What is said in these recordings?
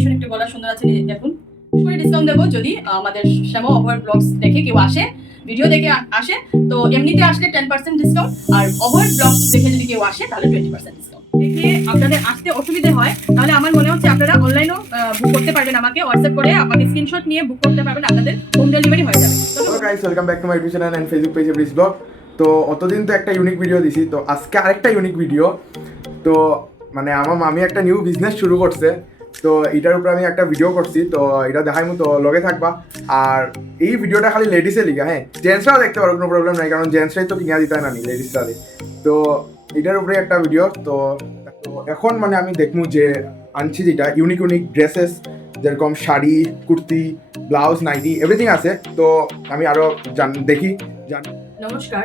ভীষণ একটু গলা সুন্দর আছে, দেখুন করে ডিসকাউন্ট দেবো যদি আমাদের শ্যামা ওভার ব্লগস দেখে কেউ আসে, ভিডিও দেখে আসে তো এমনিতে আসলে 10% ডিসকাউন্ট, আর ওভার ব্লগস দেখে যদি কেউ আসে তাহলে 20% ডিসকাউন্ট। দেখে আপনাদের আসতে অসুবিধা হয় তাহলে আমার মনে হচ্ছে আপনারা অনলাইনেও বুক করতে পারবেন, আমাকে হোয়াটসঅ্যাপ করে আমাকে স্ক্রিনশট নিয়ে বুক করতে পারবেন, আপনাদের হোম ডেলিভারি হয়ে যাবে। Hello guys, welcome back to my YouTube channel and Facebook page Bridge Blog. তো অতদিন তো একটা ইউনিক ভিডিও দিছি, তো আজকে আরেকটা ইউনিক ভিডিও। তো মানে আমার মামি একটা নিউ বিজনেস শুরু করছে, তো এটার উপরে আমি একটা ভিডিও করছি, তো এটা দেখাই মতো লগে থাকবা। আর এই ভিডিওটা খালি লেডিসে লিখা, হ্যাঁ জেন্টসরাও দেখতে পারো, কোনো প্রবলেম নাই, কারণ জেন্টসরাই তো কিনা দিতে হয় না লেডিসরা। তো এটার উপরে একটা ভিডিও। তো এখন মানে আমি দেখবো যে আনছি যেটা ইউনিক ইউনিক ড্রেসেস, যেরকম sari, kurti, blouse, nightie, everything আছে। তো আমি আরও দেখি। নমস্কার,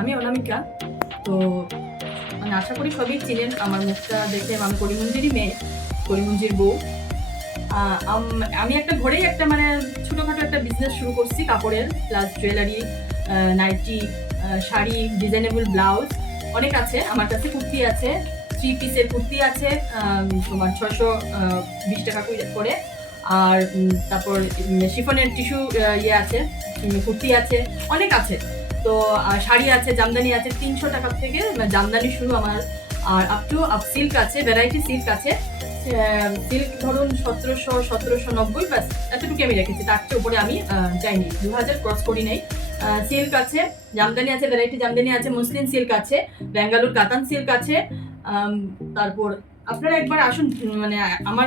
আমি অনামিকা। তো মানে আশা করি সবই চিনেন আমার মুখটা দেখে, আমি করিমগঞ্জেরই মেয়ে, করিমগঞ্জের বউ। আমি একটা ঘরেই একটা মানে ছোটোখাটো একটা বিজনেস শুরু করছি, কাপড়ের plus jewellery, nightie, sari, designable blouse অনেক আছে আমার কাছে। কুর্তি আছে, 3 পিসের কুর্তি আছে তোমার 620 টাকা করে। আর তারপর শিফনের টিস্যু ইয়ে আছে, কুর্তি আছে, অনেক আছে। তো শাড়ি আছে, জামদানি আছে, 300 টাকা থেকে জামদানি শুরু আমার। আর আপ সিল্ক আছে, ভ্যারাইটি সিল্ক আছে। সিল্ক ধরুন 1790 ব্যাস এতটুকু আমি রেখেছি, তার চেয়ে উপরে আমি যাইনি, 2000 ক্রস করি নাই। সিল্ক আছে, জামদানি আছে, ভ্যারাইটি জামদানি আছে, মুসলিম সিল্ক আছে, ব্যাঙ্গালোর কাতান সিল্ক আছে। তারপর আপনারা একবার আসুন, আমার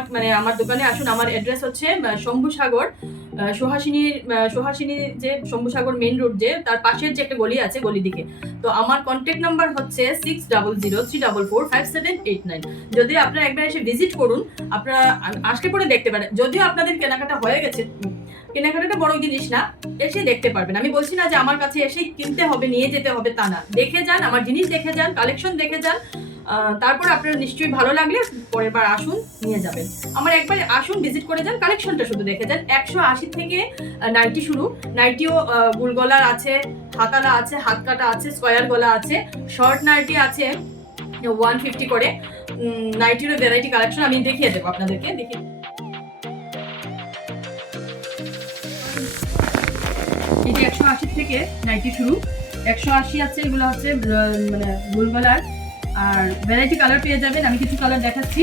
দোকানে আসুন। আমার অ্যাড্রেস হচ্ছে শম্ভুসাগর, সোহাসিনী যে শম্ভুসাগর মেইন রোড, যে তার পাশের যে একটা গলি আছে, গলি দিকে। তো আমার কন্ট্যাক্ট নাম্বার হচ্ছে 6003445789। যদি আপনারা একবার এসে ভিজিট করুন, আপনারা আসলে পরে দেখতে পারেন। যদিও আপনাদের কেনাকাটা হয়ে গেছে, কেনাকাটাটা বড় জিনিস না, এসে দেখতে পারবেন। আমি বলছি না যে আমার কাছে এসেই কিনতে হবে, নিয়ে যেতে হবে, তা না। দেখে যান, আমার জিনিস দেখে যান, কালেকশন দেখে যান, তারপর আপনারা নিশ্চয়ই ভালো লাগলে পরের বার আসুন, নিয়ে যাবেন। আমার একবার আসুন, ভিজিট করে যান, কালেকশনটা শুধু দেখে যান। 180 থেকে নাইটি শুরু। নাইটিও গোল গলার আছে, হাতালা আছে, হাত কাটা আছে, স্কোয়ার গলা আছে, শর্ট নাইটি আছে 150 করে। নাইটিরও ভ্যারাইটি কালেকশন আমি দেখিয়ে দেবো আপনাদেরকে। দেখিয়ে এই যে 180 থেকে নাইটি শুরু, 180 আছে, এগুলো হচ্ছে মানে গোল গলার, আর ভ্যারাইটি কালার পেয়ে যাবেন। আমি কিছু কালার দেখাচ্ছি।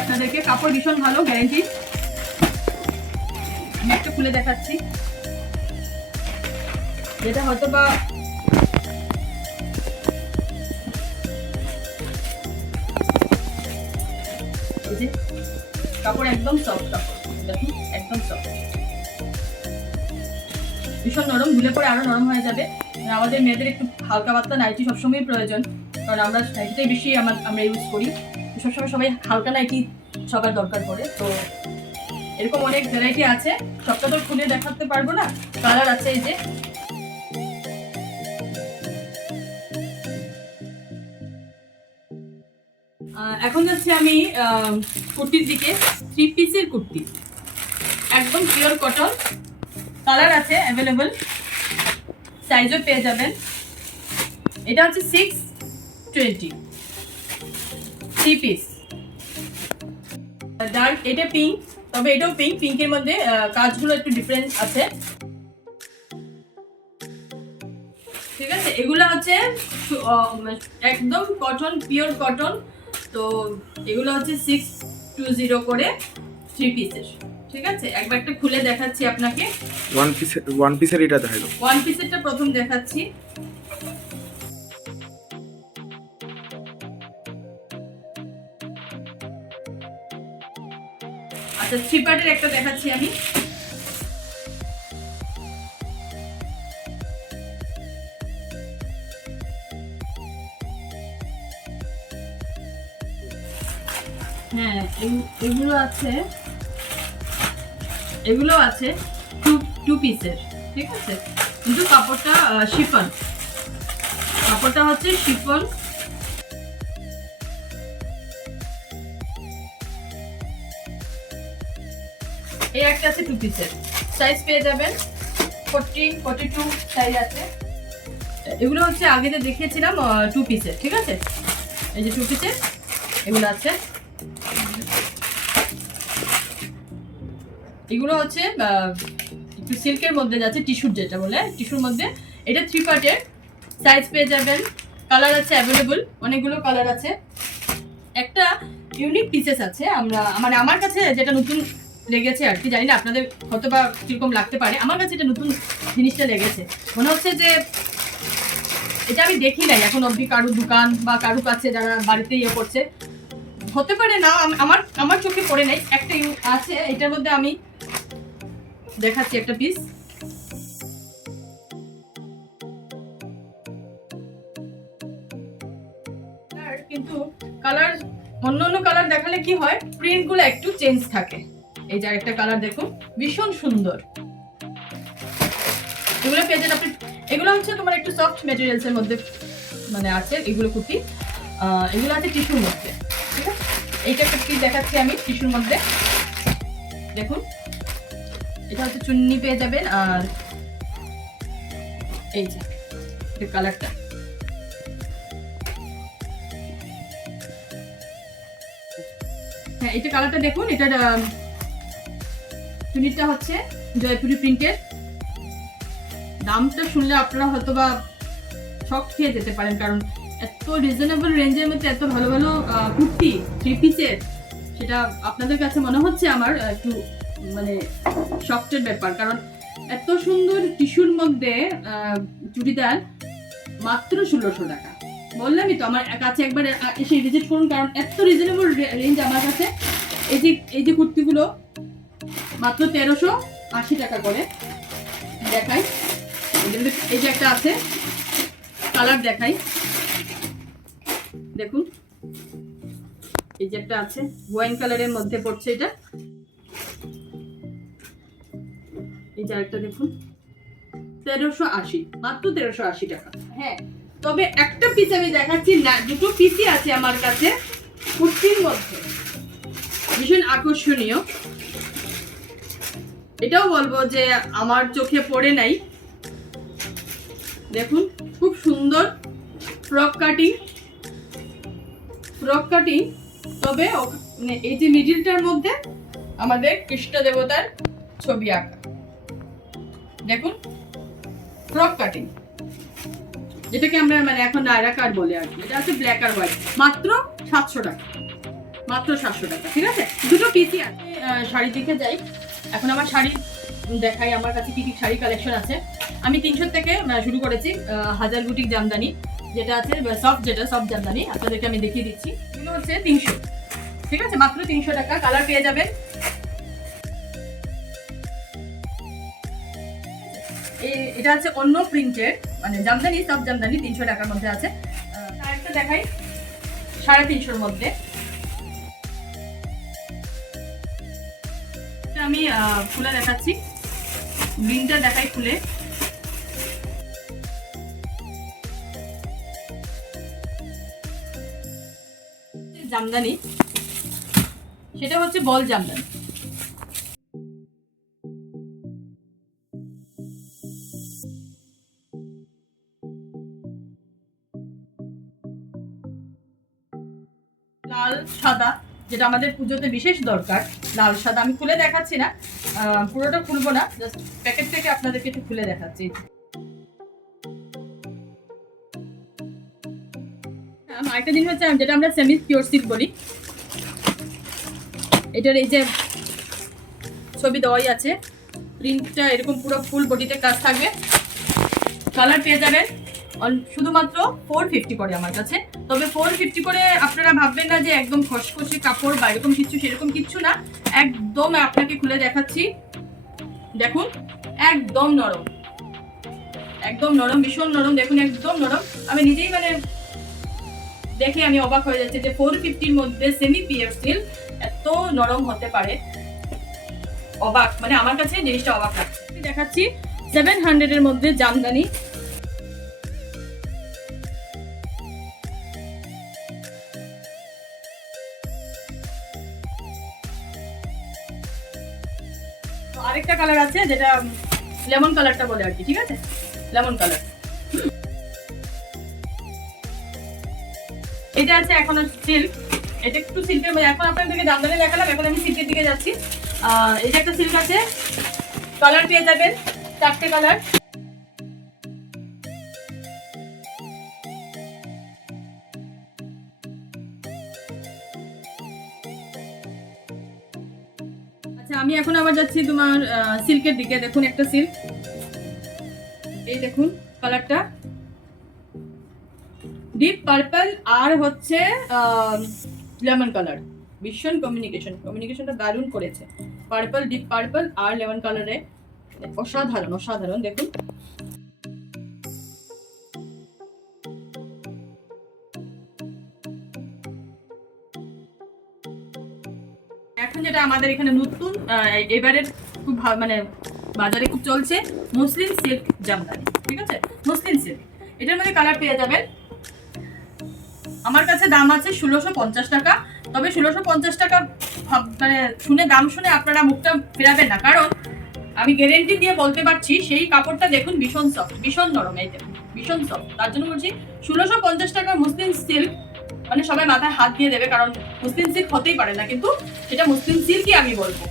আপনাদেরকে কাপড় ভীষণ ভালো, গ্যারান্টি। আমি একটা খুলে দেখাচ্ছি, যেটা হয়তো বা কাপড় একদম সফট, কাপড় দেখুন একদম সফট, ভীষণ নরম, ধুলে পরে আরো নরম হয়ে যাবে। আমাদের মেয়েদের একটু হালকা পাতলা নাইটি সবসময় প্রয়োজন, কারণ আমরা নাইটিটাই বেশি আমরা ইউজ করি। সবসময় সবাই হালকা নাইটি সবার দরকার পড়ে। তো এরকম অনেক ভ্যারাইটি আছে, সবটা তো খুলে দেখাতে পারবো না। কালার আছে এই যে, এখন যাচ্ছি আমি কুর্তির দিকে। 3 পিসের কুর্তি, একদম পিওর কটন, কালার আছে অ্যাভেলেবল, সাইজও পেয়ে যাবেন। এটা হচ্ছে 620, 3 পিস। ডার্ক, এটা পিঙ্ক, তবে এটাও পিঙ্ক, পিঙ্কের মধ্যে কাজগুলো একটু ডিফারেন্স আছে, ঠিক আছে। এগুলো হচ্ছে একদম কটন, পিওর কটন। তো এগুলো হচ্ছে 620 করে 3 পিসের, ঠিক আছে। একবার একটা খুলে দেখাচ্ছি আপনাকে। ওয়ান পিসের এটা দেখাইলো, 1 পিসেরটা প্রথম দেখাচ্ছি। আচ্ছা, 3 পার্টের একটা দেখাচ্ছি আমি। হ্যাঁ, এগুলো আছে 2 পিসের, ঠিক আছে। কিন্তু কাপড়টা শিফন, কাপড়টা হচ্ছে শিফন। এই একটা আছে 2 পিসের, সাইজ পেয়ে যাবেন 40, 42 সাইজ আছে। এগুলো হচ্ছে আগে যে দেখিয়েছিলাম 2 পিসের, ঠিক আছে? এই যে 2 পিসের এগুলো আছে। এগুলো হচ্ছে একটু সিল্কের মধ্যে যাচ্ছে, টিস্যুর যেটা বলে টিস্যুর মধ্যে। এটা 3 পার্টের, সাইজ পেয়ে যাবেন, কালার আছে অ্যাভেলেবল, অনেকগুলো কালার আছে। একটা ইউনিক পিসেস আছে, মানে আমার কাছে যেটা নতুন লেগেছে আর কি, জানি না আপনাদের হয়তো বা কিরকম লাগতে পারে, আমার কাছে এটা নতুন জিনিসটা লেগেছে। মনে হচ্ছে যে এটা আমি দেখি নাই এখন অবধি কারু দোকান বা কারু কাছে যারা বাড়িতে ইয়ে করছে, হতে পারে না, আমার চোখে পড়ে নাই। একটা আছে, এটার মধ্যে আমি দেখাচ্ছি একটা পিস। কিন্তু কালার অন্য কালার দেখালে কি হয়, প্রিন্ট গুলো একটু চেঞ্জ থাকে। এই যে আরেকটা কালার দেখুন, ভীষণ সুন্দর। এগুলো পেয়ে যান আপনি। এগুলো হচ্ছে তোমার একটু সফট মেটেরিয়ালস এর মধ্যে মানে আছে এগুলো কুর্তি। এগুলো আছে টিস্যুর মধ্যে, ঠিক আছে? এইটা একটা পিস দেখাচ্ছি আমি টিস্যুর মধ্যে, দেখুন। এটা হচ্ছে চুন্নি পেয়ে যাবেন, আর এই যে কালারটা, হ্যাঁ, এটা কালারটা দেখুন। এটার চুনিটা হচ্ছে জয়পুরি প্রিন্টের। দামটা শুনলে আপনারা হয়তো বা শক খেয়ে যেতে পারেন, কারণ এত রিজনেবল রেঞ্জের মধ্যে এত ভালো ভালো কুর্তি 3 পিসের, সেটা আপনাদের কাছে মনে হচ্ছে আমার একটু মানে শক্টের ব্যাপার। কারণ এত সুন্দর টিস্যুর মধ্যে চুড়িদার মাত্র 1600 টাকা। বললামই তো, আমার কাছে একবার এসে ভিজিট করুন, কারণ এত রিজনেবল রেঞ্জ আমার কাছে। এই যে কুর্তিগুলো মাত্র 1380 টাকা করে। দেখাই, এই যে একটা আছে, কালার দেখাই, দেখুন। এই যে একটা আছে ওয়াইন কালারের মধ্যে পড়ছে এটা। এই যে আরেকটা দেখুন, 1380, মাত্র 1380 টাকা। হ্যাঁ, তবে একটা পিস আমি দেখাচ্ছি না, 2টো পিসই আছে আমার কাছে কুর্তির মধ্যে, ভীষণ আকর্ষণীয়। এটাও বলবো যে আমার চোখে পড়ে নাই। দেখুন, খুব সুন্দর ফ্রক কাটিং, তবে এই যে মিডিলটার মধ্যে আমাদের কৃষ্ণ দেবতার ছবি আঁকা। দেখুন, ফ্রক কাটিং, যেটাকে আমরা মানে এখন নায়রা কাট বলে আর কি। এটা আছে ব্ল্যাক আর হোয়াইট, মাত্র 700 টাকা, মাত্র 700 টাকা, ঠিক আছে? 2টো পিসই আছে। শাড়ি দিকে যাই, এখন আমার শাড়ি দেখাই, আমার কাছে কি কি শাড়ি কালেকশন আছে। আমি 300 থেকে শুরু করেছি। হাজার বুটিক জামদানি যেটা আছে, সফট জামদানি আপনাদেরকে আমি দেখিয়ে দিচ্ছি। এগুলো হচ্ছে 300, ঠিক আছে? মাত্র 300 টাকা। কালার পেয়ে যাবেন। এটা আছে অন্য প্রিন্টের, মানে জামদানি, সফট জামদানি, 300 টাকার মধ্যে আছে। আরেকটা দেখাই 350-এর মধ্যে। আমি খুলে দেখাচ্ছি, গ্রিনটা দেখাই খুলে। জামদানি, সেটা হচ্ছে বল জামদানি। লাল সাদা, যেটা আমাদের পুজোতে বিশেষ দরকার, লাল সাদা। আমি খুলে দেখাচ্ছি না, পুরোটা খুলবো না, জাস্ট প্যাকেট থেকে আপনাদেরকে একটু খুলে দেখাচ্ছি। আরেকটা জিনিস হচ্ছে যেটা আমরা সেমি পিওর সিল্ক বলি, এটার এই যে ছবি দেওয়াই আছে, প্রিন্টটা এরকম পুরো ফুল বডিতে কাজ থাকবে। কালার পেয়ে যাবেন শুধুমাত্র 450 করে আমার কাছে। তবে 450 করে আপনারা ভাববেন না যে একদম খসখসে কাপড় বা এরকম কিছু, সেরকম কিছু না। একদম আপনাকে খুলে দেখাচ্ছি, দেখুন, একদম নরম, একদম নরম, ভীষণ নরম। দেখুন, একদম নরম। আমি নিজেই মানে দেখে আমি অবাক হয়ে যাচ্ছে যে 450-র মধ্যে সেমি পিওর সিল্ক এত নরম হতে পারে। অবাক, মানে আমার কাছে জিনিসটা অবাক লাগছে। দেখাচ্ছি 700-এর মধ্যে জামদানি। আরেকটা কালার আছে যেটা লেমন কালারটা বলে আর কি, ঠিক আছে? Lemon colour. এটা আছে এখন সিল্ক, এটা একটু সিল্কের মধ্যে, এখন আপনাদেরকে জামদানি দেখালাম, এখন আমি সিল্কের দিকে যাচ্ছি। এটা একটা সিল্ক আছে, কালার পেয়ে যাবেন 4টে কালার। আচ্ছা আমি এখন আবার যাচ্ছি তোমার সিল্কের দিকে। দেখুন একটা সিল্ক, এই দেখুন কালারটা ডিপ পার্পল আর হচ্ছে লেমন কালার, ভীষণ কমিউনিকেশনটা দারুণ করেছে। পার্পল, ডিপ পার্পল আর লেমন কালারে অসাধারণ অসাধারণ। দেখুন এখন যেটা আমাদের এখানে নতুন এবারের খুব মানে বাজারে খুব চলছে মুসলিম সিল্ক জামদানি, ঠিক আছে, মুসলিম সিল্ক। এটার মধ্যে কালার পেয়ে যাবেন। আমার কাছে দাম আছে 1650 টাকা। তবে 1650 টাকা মানে শুনে দাম শুনে আপনারা মুখটা ফেরাবেন না, কারণ আমি গ্যারেন্টি দিয়ে বলতে পারছি সেই কাপড়টা দেখুন ভীষণ সফট, ভীষণ নরম, এই দেখুন ভীষণ সফট। তার জন্য বলছি 1650 টাকা মুসলিম সিল্ক, মানে সবাই মাথায় হাত দিয়ে দেবে, কারণ মুসলিম সিল্ক হতেই পারে না, কিন্তু সেটা মুসলিম সিল্কই আমি বলবো।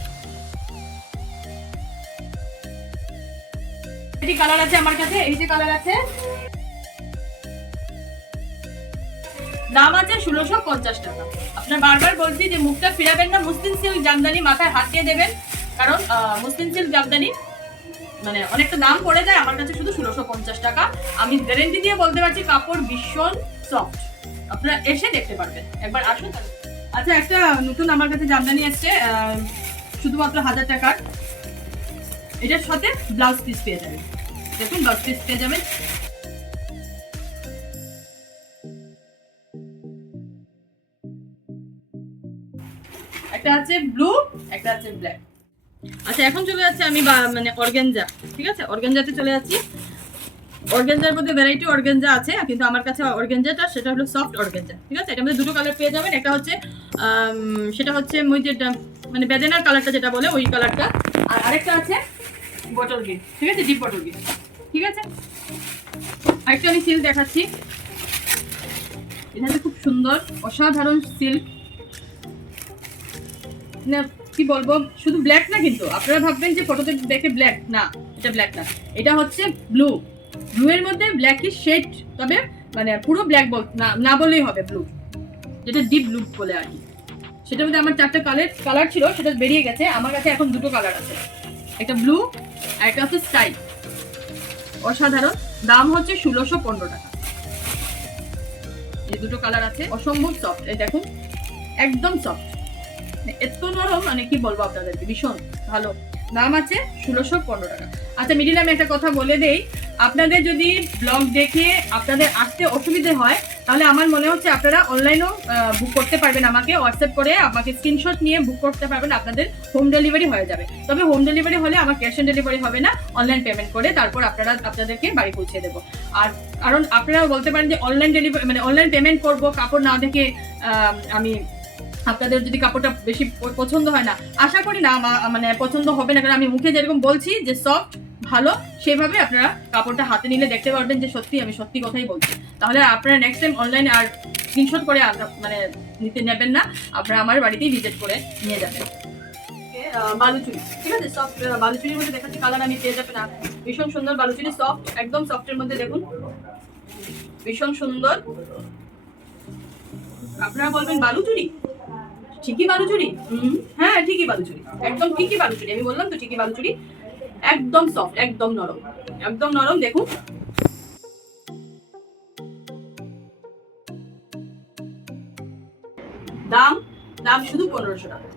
এই কালার আছে আমার কাছে, এই যে কালার আছে, দাম আছে 1650 টাকা। আপনার বারবার বলছি যে মুখটা ফিরাবেন না, মুসলিম সিল্ক জামদানি মাথায় হাত দিয়ে দেবেন, কারণ মুসলিম সিল্ক জামদানি মানে অনেকটা দাম পড়ে যায়। আমার কাছে শুধু 1650 টাকা। আমি গ্যারেন্টি দিয়ে বলতে পারছি কাপড় ভীষণ সফট, আপনারা এসে দেখতে পারবেন, একবার আসুন। আচ্ছা একটা নতুন আমার কাছে জামদানি আসছে শুধুমাত্র 1000 টাকার, এটার সাথে ব্লাউজ পিস পেয়ে যাবেন। দেখুন ব্লাউজ পিস পেয়ে যাবেন। একটা আছে ব্লু, একটা আছে ব্ল্যাক। আচ্ছা এখন চলে যাচ্ছে আমি মানে অর্গানজা, ঠিক আছে, অর্গানজাতে চলে যাচ্ছি। অর্গানজার মধ্যে ভ্যারাইটি অর্গানজা আছে, কিন্তু আমার কাছে অর্গানজাটা সেটা হলো সফট অর্গানজা, ঠিক আছে। এটার মধ্যে দুটো কালার পেয়ে যাবেন। একটা হচ্ছে সেটা হচ্ছে ওই যে মানে বেদেনার কালারটা যেটা বলে ওই কালারটা, আর আরেকটা আছে বটল গ্রিন, ঠিক আছে, ডিপ বটল গ্রিন, ঠিক আছে। আরেকটা আমি সিল্ক দেখাচ্ছি, এটা খুব সুন্দর অসাধারণ সিল্ক, না কি বলবো, শুধু ব্ল্যাক না, কিন্তু আপনারা ভাববেন যে ফটোতে দেখে ব্ল্যাক, না এটা ব্ল্যাক না, এটা হচ্ছে ব্লু। ব্লু এর মধ্যে ব্ল্যাকিশ শেড, তবে মানে পুরো ব্ল্যাক না বললেই হবে, ব্লু যেটা ডিপ ব্লু বলে আর কি। সেটার মধ্যে আমার 4টা কালার ছিল, সেটা বেরিয়ে গেছে। আমার কাছে এখন দুটো কালার আছে, একটা ব্লু আর একটা হচ্ছে স্কাই। অসাধারণ, দাম হচ্ছে 1615 টাকা। এই দুটো কালার আছে, অসম্ভব সফট, এই দেখুন একদম সফট, এত নরম, মানে কি বলবো আপনাদেরকে, ভীষণ ভালো। দাম আছে 1615 টাকা। আচ্ছা মিডিলে আমি একটা কথা বলে দেই, আপনাদের যদি ব্লগ দেখে আপনাদের আসতে অসুবিধে হয়, তাহলে আমার মনে হচ্ছে আপনারা অনলাইনেও বুক করতে পারবেন, আমাকে হোয়াটসঅ্যাপ করে আমাকে স্ক্রিনশট নিয়ে বুক করতে পারবেন, আপনাদের হোম ডেলিভারি হয়ে যাবে। তবে হোম ডেলিভারি হলে আমার ক্যাশ অন ডেলিভারি হবে না, অনলাইন পেমেন্ট করে তারপর আপনাদেরকে বাড়ি পৌঁছে দেবো। আর কারণ আপনারা বলতে পারেন যে অনলাইন ডেলিভারি মানে অনলাইন পেমেন্ট করবো, কাপড় না দেখে আমি আপনাদের যদি কাপড়টা বেশি পছন্দ হয় না, আশা করি না মানে পছন্দ হবে না, কারণ আমি মুখে যেরকম বলছি যে সফট ভালো, সেভাবে আপনারা কাপড়টা হাতে নিলে দেখতে পারবেন যে সত্যি আমি সত্যি কথাই বলছি। তাহলে আপনারা নেক্সট টাইম অনলাইনে আর স্ক্রিনশট করে মানে নিতে নেবেন না, আপনারা আমার বাড়িতেই ভিজিট করে নিয়ে যাবেন। বালুচুরি, ঠিক আছে, সফট বালুচুরির মধ্যে দেখাচ্ছি কালার আমি পেয়ে যাবেন। ভীষণ সুন্দর বালুচুরি, সফট, একদম সফটের মধ্যে দেখুন ভীষণ সুন্দর। আপনারা বলবেন বালুচুরি, ঠিকই বালুচুরি, হ্যাঁ ঠিকই বালুচুরি, একদম ঠিকই বালুচুরি, আমি বললাম তো ঠিকই বালুচুরি, একদম সফট, একদম নরম, একদম নরম। দেখুন দাম শুধু 1500 টাকা।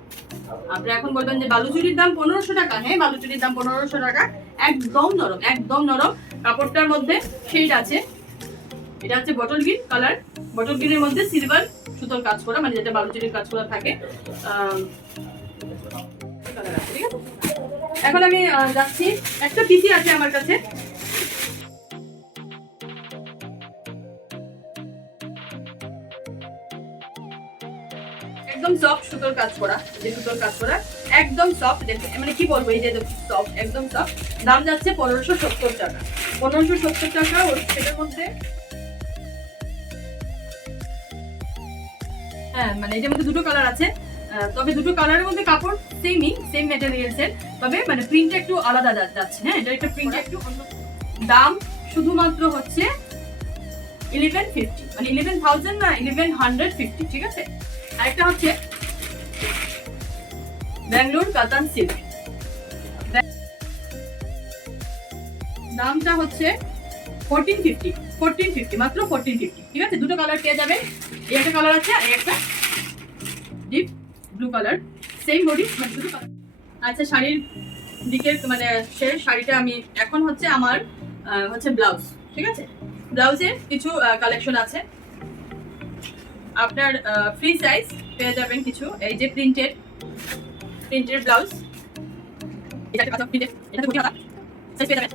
আপনারা এখন বলবেন যে বালুচুরির দাম 1500 টাকা, হ্যাঁ বালুচুরির দাম 1500 টাকা, একদম নরম, একদম নরম। কাপড়টার মধ্যে শেড আছে, এটা হচ্ছে বটল গ্রিন কালার, বটল গ্রিনের মধ্যে সিলভার সুতোর কাজ করা, মানে যেটা বালুচুরির কাজ করা থাকে। ঠিক আছে, এখন আমি যাচ্ছি, একটা পিসি আছে আমার কাছে, একদম সফট সুতোর কাজ করা, যে সুতোর কাজ করা একদম সফট, মানে কি বলবো, এই যে সফট, একদম সফট। দাম যাচ্ছে 1570 টাকা, 1570 টাকা। ওর সেটার মধ্যে হ্যাঁ মানে এটার মধ্যে দুটো কালার আছে, তবে দুটো কালারের মধ্যে কাপড় সেম ম্যাটেরিয়ালসের, তবে মানে প্রিন্টটা একটু আলাদা যাচ্ছে। হ্যাঁ এটা একটা প্রিন্ট একটু অন্য। দাম শুধুমাত্র হচ্ছে 1150, মানে 11,000 না 1150, ঠিক আছে। আরেকটা হচ্ছে ব্যাঙ্গালোর কাতান সিল্ক, দামটা হচ্ছে 1450, মাত্র 1450, ঠিক আছে। দুটো কালার পেয়ে যাবেন, এই একটা কালার আছে আর একটা deep blue colour, same body মানে দুটো কালার। আচ্ছা শাড়ির দিকের মানে শেষ শাড়িটা আমি এখন হচ্ছে আমার হচ্ছে ব্লাউজ, ঠিক আছে। ব্লাউজের কিছু কালেকশন আছে, আপনার ফ্রি সাইজ পেয়ে যাবেন কিছু, এই যে প্রিন্টেড ব্লাউজ, এটা একটা প্রিন্টেড, এটা তো সাইজ পেয়ে যাবেন।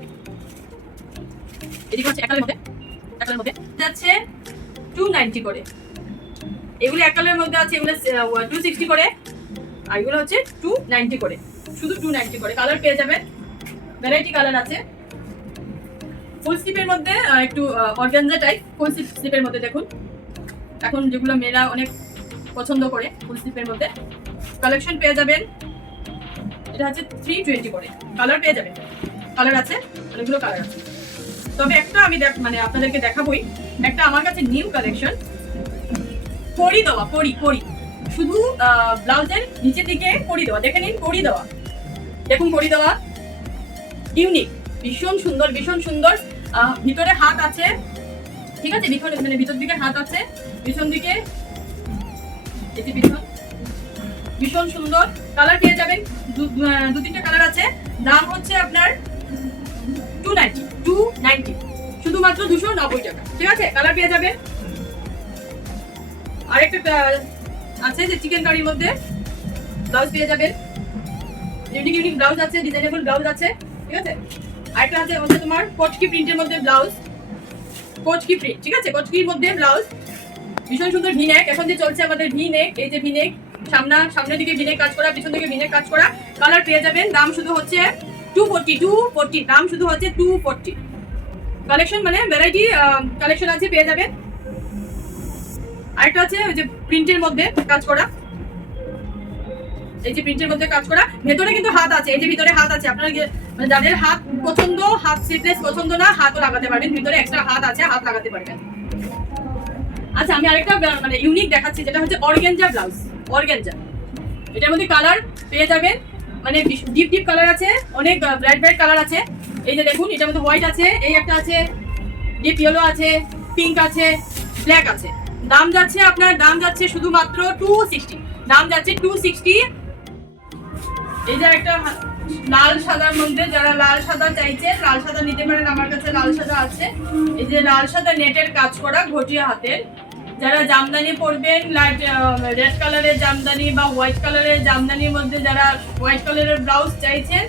এদিকে হচ্ছে এক কালারের মধ্যে যাচ্ছে 290 করে, এগুলো এক কালারের মধ্যে আছে, এগুলো 260 করে, আর এগুলো হচ্ছে 290 করে, শুধু 290 করে। কালার পেয়ে যাবেন, ভ্যারাইটি কালার আছে। ফুল স্লিপের মধ্যে একটু অর্গানজা টাইপ ফুল স্লিপের মধ্যে দেখুন, এখন যেগুলো মেয়েরা অনেক পছন্দ করে ফুল স্লিপের মধ্যে কালেকশন পেয়ে যাবেন। এটা হচ্ছে 320 করে, কালার পেয়ে যাবেন, কালার আছে অনেকগুলো কালার আছে, তবে একটা আমি মানে আপনাদেরকে দেখাবোই, একটা আমার কাছে নিউ কালেকশন, কড়ি দেওয়া, কড়ি শুধু ব্লাউজের নিচের দিকে কড়ি দেওয়া, দেখে নিন কড়ি দেওয়া, দেখুন কড়ি দেওয়া, ইউনিক, ভীষণ সুন্দর। ভিতরে হাত আছে, ঠিক আছে, মানে ভিতর দিকে হাত আছে, পিছন দিকে এটি পিছন, ভীষণ সুন্দর। কালার পেয়ে যাবেন দু তিনটা কালার আছে। দাম হচ্ছে আপনার 290, শুধুমাত্র 290 টাকা, ঠিক আছে। কালার পেয়ে যাবেন। আরেকটা আছে যে চিকেন কারির মধ্যে ব্লাউজ পেয়ে যাবেন, ইউনিক ব্লাউজ আছে, ডিজাইনেবল ব্লাউজ আছে, ঠিক আছে। আরেকটা আছে হচ্ছে তোমার কচকি প্রিন্টের মধ্যে ব্লাউজ, কচকি প্রিন্ট, ঠিক আছে, কচকির মধ্যে ব্লাউজ, ভীষণ সুন্দর ভি নেক, এখন যে চলছে আমাদের ভি নেক, এই যে ভি নেক, সামনের দিকে ভি নেক কাজ করা, পিছন দিকে ভি নেক কাজ করা। কালার পেয়ে যাবেন, দাম শুধু হচ্ছে 240, দাম শুধু হচ্ছে 240। কালেকশন মানে ভ্যারাইটি কালেকশন আছে, পেয়ে যাবেন। আরেকটা আছে ওই যে প্রিন্টের মধ্যে কাজ করা, এই যে প্রিন্টের মধ্যে কাজ করা, ভেতরে কিন্তু হাত আছে, এই যে ভিতরে হাত আছে, আপনারা মানে যাদের হাত পছন্দ, হাত স্লিভলেস পছন্দ না, হাতও লাগাতে পারবেন, ভিতরে এক্সট্রা হাত আছে, হাত লাগাতে পারবেন। আচ্ছা আমি আরেকটা মানে ইউনিক দেখাচ্ছি, যেটা হচ্ছে অর্গানজা ব্লাউজ, অর্গানজা, এটার মধ্যে কালার পেয়ে যাবেন, মানে ডিপ কালার আছে, অনেক ব্রাইট কালার আছে। এই যে দেখুন এটার মধ্যে হোয়াইট আছে, এই একটা আছে, ডিপ ইয়েলো আছে, পিঙ্ক আছে, ব্ল্যাক আছে। দাম যাচ্ছে শুধুমাত্র 260, দাম যাচ্ছে 260। এই যে একটা লাল সাদার মধ্যে, যারা লাল সাদা চাইছে লাল সাদা নিতে পারেন, আমার কাছে লাল সাদা আছে। এই যে লাল সাদা নেটের কাজ করা ঘটিয়া হাতের, যারা জামদানি পরবেন, লাইট রেড কালারের জামদানি বা হোয়াইট কালারের জামদানির মধ্যে যারা হোয়াইট কালারের ব্লাউজ চাইছেন,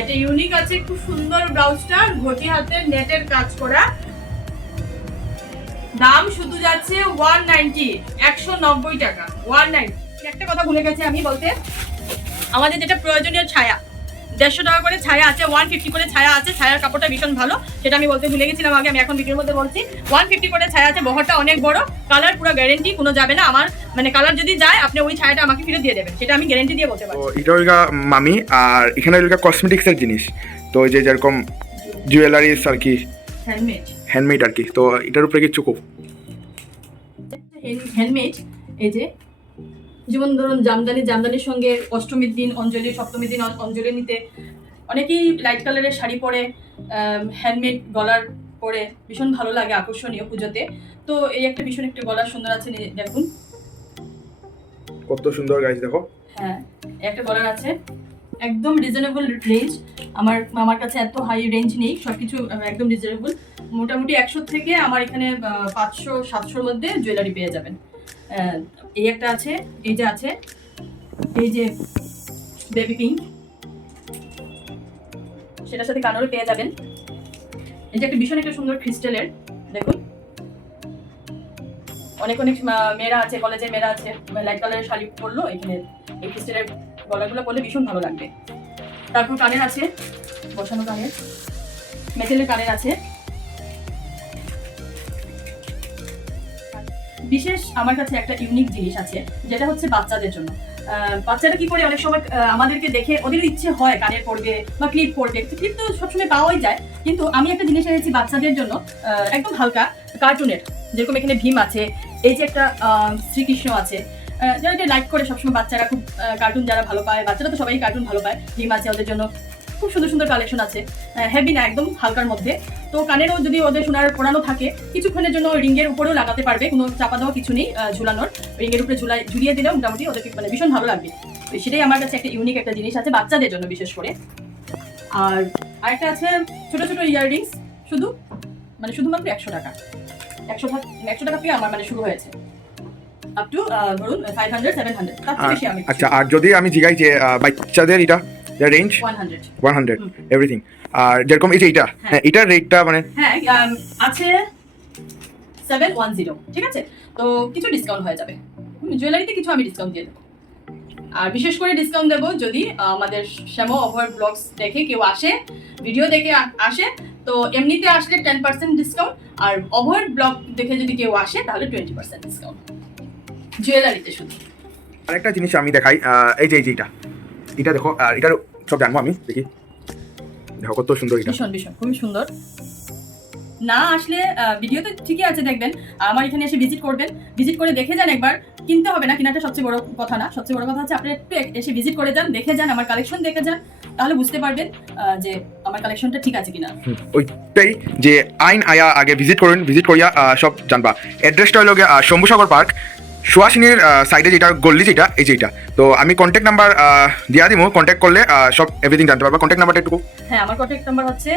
এটা ইউনিক আছে, খুব সুন্দর ব্লাউজটা, ঘটি হাতের নেটের কাজ করা। দাম শুধু যাচ্ছে 190 টাকা, 190। একটা কথা ভুলে গেছি আমি বলতে, আমাদের যেটা প্রয়োজনীয় ছায়া 150 টাকা করে ছায়া আছে, 150 করে ছায়া আছে, ছায়ার কাপড়টা ভীষণ ভালো, সেটা আমি বলতে ভুলে গেছিলাম আগে, আমি এখন ভিডিওর মধ্যে বলছি। 150 করে ছায়া আছে, বহরটা অনেক বড়, কালার পুরো গ্যারেন্টি, কোনো যাবে না, আমার মানে কালার যদি যায় আপনি ওই ছায়াটা আমাকে ফিরে দিয়ে দেবেন, সেটা আমি গ্যারেন্টি দিয়ে বলতে পারি। তো এটা হইল মামি, আর এখানে হইল কসমেটিক্সের জিনিস, তো ওই যে যেরকম জুয়েলারিস আর কি, হ্যান্ডমেড আর কি, তো এটার উপরে কিছু হ্যান্ডমেড, এই যে যেমন ধরুন জামদানির সঙ্গে অষ্টমীর দিন অঞ্জলি, সপ্তমীর দিন অঞ্জলি নিতে অনেকেই লাইট কালারের শাড়ি পরে, হ্যান্ডমেড গলার পরে ভীষণ ভালো লাগে, আকর্ষণীয় পুজোতে। তো এই একটা ভীষণ একটা গলার সুন্দর আছে, দেখুন কত সুন্দর গাইস, দেখো। হ্যাঁ একটা গলার আছে, একদম রিজনেবল রেঞ্জ, আমার কাছে এত হাই রেঞ্জ নেই, সবকিছু একদম রিজনেবল, মোটামুটি 100 থেকে আমার এখানে 500-700-র মধ্যে জুয়েলারি পেয়ে যাবেন। এই একটা আছে, এই যে আছে, এই যে বেবি পিঙ্ক, সেটার সাথে কানেরও পেয়ে যাবেন। এই যে একটা ভীষণ একটা সুন্দর ক্রিস্টালের, দেখুন অনেক মেয়েরা আছে, কলেজের মেয়েরা আছে, লাইট কালারের শাড়ি পরলো, এখানে এই ক্রিস্টালের গলাগুলো পরলে ভীষণ ভালো লাগবে। তারপর কানের আছে, বসানো কানের, মেটেলের কানের আছে। বিশেষ আমার কাছে একটা ইউনিক জিনিস আছে, যেটা হচ্ছে বাচ্চাদের জন্য। বাচ্চারা কি করে অনেক সময় আমাদেরকে দেখে ওদের ইচ্ছে হয় কানের পরবে বা ক্লিপ পরবে, ক্লিপ তো সবসময় পাওয়াই যায়, কিন্তু আমি একটা জিনিস এনেছি বাচ্চাদের জন্য, একদম হালকা কার্টুনের, যেরকম এখানে ভীম আছে, এই যে একটা শ্রীকৃষ্ণ আছে, যারা এটা লাইক করে সবসময় বাচ্চারা, খুব কার্টুন যারা ভালো পায়, বাচ্চারা তো সবাই কার্টুন ভালো পায়, ভীম আছে ওদের জন্য, খুব সুন্দর সুন্দর কালেকশন আছে, হেভি না, একদম হালকার মধ্যে। তো কানেরও যদি ওদের সোনার পরানো থাকে, কিছুক্ষণের জন্য রিংয়ের উপরেও লাগাতে পারবে, কোনো চাপা দেওয়া কিছু নেই, ঝুলানোর, রিংয়ের উপরে ঝুলিয়ে দিলেও মোটামুটি ওদেরকে মানে ভীষণ ভালো লাগবে। তো সেটাই আমার কাছে একটা ইউনিক একটা জিনিস আছে বাচ্চাদের জন্য বিশেষ করে। আর আরেকটা আছে ছোট ছোট ইয়াররিংস, শুধুমাত্র 100 টাকা, 100 টাকা থেকে আমার মানে শুরু হয়েছে, আপ টু ধরুন 500 700, তার থেকে বেশি আমি। আচ্ছা, আর যদি আমি জিগাই যে বাচ্চাদের এটা রেঞ্জ 100 এভরিথিং, আর যেরকম এই যে এটা, হ্যাঁ এটার রেটটা মানে হ্যাঁ আছে 710, ঠিক আছে, তো কিছু ডিসকাউন্ট হয়ে যাবে, জুয়েলারিতে কিছু আমি ডিসকাউন্ট দিয়ে দেবো। আর বিশেষ করে ডিসকাউন্ট দেবো যদি আমাদের শ্যামো ওভার ব্লগস দেখে কেউ আসে, ভিডিও দেখে আসে, তো এমনিতে আসলে 10% ডিসকাউন্ট, আর ওভার ব্লগ দেখে যদি কেউ আসে তাহলে 20% ডিসকাউন্ট জুয়েলারিতে শুধু। আরেকটা জিনিস আমি দেখাই, এই যে এটা দেখো, আর এটার সব জানবো আমি, দেখি দেখো কত সুন্দর, এটা ভীষণ ভীষণ খুবই সুন্দর। না আসলে ভিডিওতে ঠিকই আছে, দেখবেন আমার এখানে এসে ভিজিট করবেন, ভিজিট করে দেখে যান একবার, কিনতে হবে না, কিনাটা সবচেয়ে বড় কথা না, সবচেয়ে বড় কথা হচ্ছে আপনি একটু এসে ভিজিট করে যান, দেখে যান, আমার কালেকশন দেখে যান, তাহলে বুঝতে পারবেন যে আমার কালেকশনটা ঠিক আছে কিনা। ওইটাই যে আইন আয়া আগে ভিজিট করুন, ভিজিট করিয়া সব জানবা। অ্যাড্রেসটা হলো শম্ভুসাগর পার্ক, সুহাসিনীর সাইডে যেটা গল্লি, যেটা এই যে এটা। তো আমি কন্ট্যাক্ট নাম্বার দিয়া দিব, কন্ট্যাক্ট করলে সব এভরিথিং জানতে পারবা। কন্ট্যাক্ট নাম্বারটা একটু। হ্যাঁ, আমার কন্ট্যাক্ট নাম্বার হচ্ছে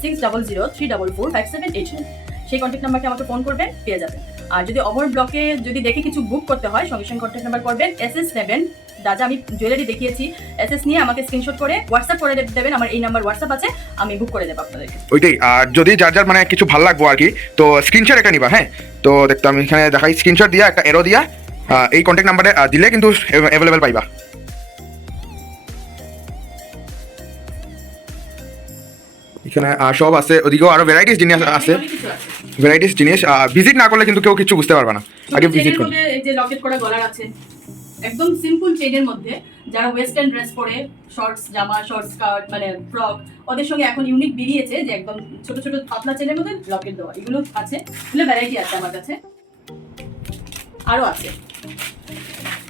6003445789, সেই কন্ট্যাক্ট নাম্বারকে আমাকে ফোন করবেন, পেয়ে যাবেন। আর যদি ওভার ব্লকে যদি দেখে কিছু বুক করতে হয়, সঙ্গে সঙ্গে কন্ট্যাক্ট নাম্বার করবেন SS7, যা যা আমি জুয়েলারি দেখিয়েছি SS নিয়ে আমাকে স্ক্রিনশট করে হোয়াটসঅ্যাপ করে দেবেন, আমার এই নাম্বার হোয়াটসঅ্যাপ আছে, আমি বুক করে দেবো আপনাদেরকে। ওইটাই, আর যদি যার যার মানে কিছু ভালো লাগবো আর কি, তো স্ক্রিনশট একটা নিবা। হ্যাঁ, তো দেখতে আমি এখানে দেখাই, স্ক্রিনশট দিয়া একটা এরো দিয়া এই কন্ট্যাক্ট নাম্বারে দিলে কিন্তু অ্যাভেলেবেল পাইবা। এখানে সব আছে, ওদিকেও আরো ভ্যারাইটিস জিনিস আছে, ভ্যারাইটিস জিনিস। ভিজিট না করলে কিন্তু কেউ কিছু বুঝতে পারবে না, আগে ভিজিট করুন। এই যে লকেট করা গলার আছে, একদম সিম্পল চেইনের মধ্যে, যারা ওয়েস্টার্ন ড্রেস পরে, শর্টস জামা, শর্ট স্কার্ট মানে ফ্রক, ওদের সঙ্গে এখন ইউনিক বেরিয়েছে যে একদম ছোট ছোট পাতলা চেইনের মধ্যে লকেট দেওয়া, এগুলো আছে, এগুলো ভ্যারাইটি আছে আমার কাছে, আরো আছে।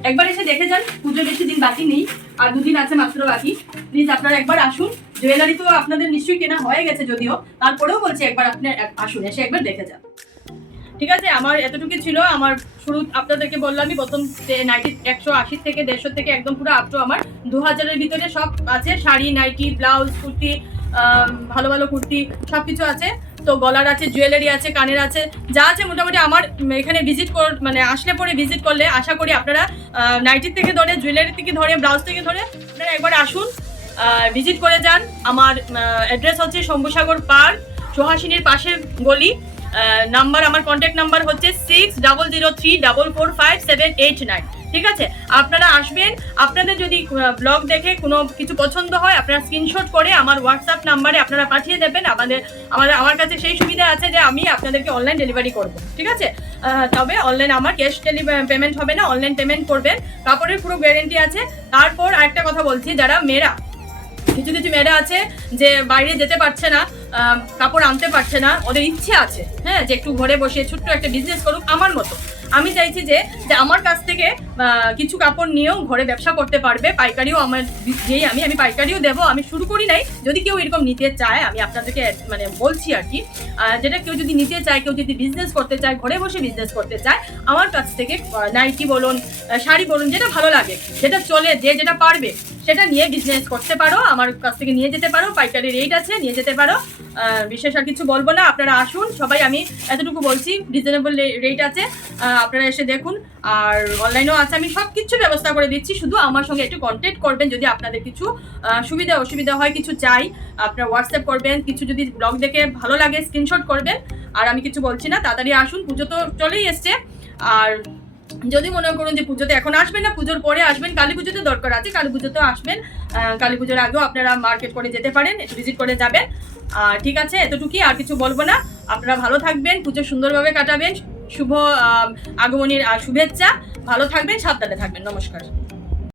একবার এসে দেখে যান, পুজো বেশি দিন বাকি নেই, আর 2 দিন আছে মাত্র বাকি। প্লিজ আপনারা একবার আসুন, জুয়েলারি তো আপনাদের নিশ্চয়ই কেনা হয়ে গেছে যদিও, তারপরেও বলছি একবার আপনি আসুন, এসে একবার দেখে যান। ঠিক আছে, আমার এতটুকু ছিল। আমার শুরু আপনাদেরকে বললামই, প্রথম নাইটি 180 থেকে 150 থেকে একদম পুরো আপ টু আমার 2000-এর ভিতরে সব আছে, শাড়ি, নাইটি, ব্লাউজ, কুর্তি, ভালো ভালো কুর্তি সবকিছু আছে। তো গলার আছে, জুয়েলারি আছে, কানের আছে, যা আছে মোটামুটি আমার এখানে ভিজিট মানে আসলে পরে ভিজিট করলে আশা করি আপনারা নাইটির থেকে ধরে, জুয়েলারি থেকে ধরে, ব্লাউজ থেকে ধরে আপনারা একবার আসুন, ভিজিট করে যান। আমার অ্যাড্রেস হচ্ছে শম্ভুসাগর পার্ক, সুহাসিনীর পাশের গলি। নাম্বার, আমার কন্ট্যাক্ট নাম্বার হচ্ছে 6003445789। ঠিক আছে, আপনারা আসবেন। আপনাদের যদি ব্লগ দেখে কোনো কিছু পছন্দ হয়, আপনারা স্ক্রিনশট করে আমার হোয়াটসঅ্যাপ নাম্বারে আপনারা পাঠিয়ে দেবেন। আমার কাছে সেই সুবিধা আছে যে আমি আপনাদেরকে অনলাইন ডেলিভারি করব। ঠিক আছে, তবে অনলাইন আমার ক্যাশ পেমেন্ট হবে না, অনলাইন পেমেন্ট করবেন। কাপড়ের পুরো গ্যারেন্টি আছে। তারপর আরেকটা কথা বলছি, যারা মেয়েরা, কিছু কিছু মেয়েরা আছে যে বাইরে যেতে পারছে না, কাপড় আনতে পারছে না, ওদের ইচ্ছে আছে হ্যাঁ যে একটু ঘরে বসে ছোট্ট একটা বিজনেস করুক আমার মতো। আমি চাইছি যে আমার কাছ থেকে কিছু কাপড় নিয়েও ঘরে ব্যবসা করতে পারবে, পাইকারিও আমার যেই আমি পাইকারিও দেবো। আমি শুরু করি নাই, যদি কেউ এরকম নিতে চায় আমি আপনাদেরকে মানে বলছি আর কি, যেটা কেউ যদি নিতে চায়, কেউ যদি বিজনেস করতে চায়, ঘরে বসে বিজনেস করতে চায়, আমার কাছ থেকে নাইটি বলুন, শাড়ি বলুন, যেটা ভালো লাগে, যেটা চলে, যেটা পারবে সেটা নিয়ে বিজনেস করতে পারো, আমার কাছ থেকে নিয়ে যেতে পারো, পাইকারি রেট আছে, নিয়ে যেতে পারো। বিশেষ আর কিছু বলবো না, আপনারা আসুন সবাই, আমি এতটুকু বলছি, রিজনেবল রেট আছে, আপনারা এসে দেখুন। আর অনলাইনেও আছে, আমি সব কিছু ব্যবস্থা করে দিচ্ছি, শুধু আমার সঙ্গে একটু কন্ট্যাক্ট করবেন। যদি আপনাদের কিছু সুবিধা অসুবিধা হয়, কিছু চাই, আপনারা হোয়াটসঅ্যাপ করবেন, কিছু যদি ব্লগ দেখে ভালো লাগে স্ক্রিনশট করবেন। আর আমি কিছু বলছি না, তাড়াতাড়ি আসুন, পুজো তো চলেই এসছে। আর যদি মনে করুন যে পুজোতে এখন আসবেন না, পুজোর পরে আসবেন, কালী পুজোতে দরকার আছে, কালী পুজোতেও আসবেন, কালী পুজোর আগেও আপনারা মার্কেট করে যেতে পারেন, একটু ভিজিট করে যাবেন। ঠিক আছে, এতটুকুই, আর কিছু বলবো না। আপনারা ভালো থাকবেন, পুজো সুন্দরভাবে কাটাবেন, শুভ আগমনের শুভেচ্ছা। ভালো থাকবেন, সাবধানে থাকবেন। নমস্কার।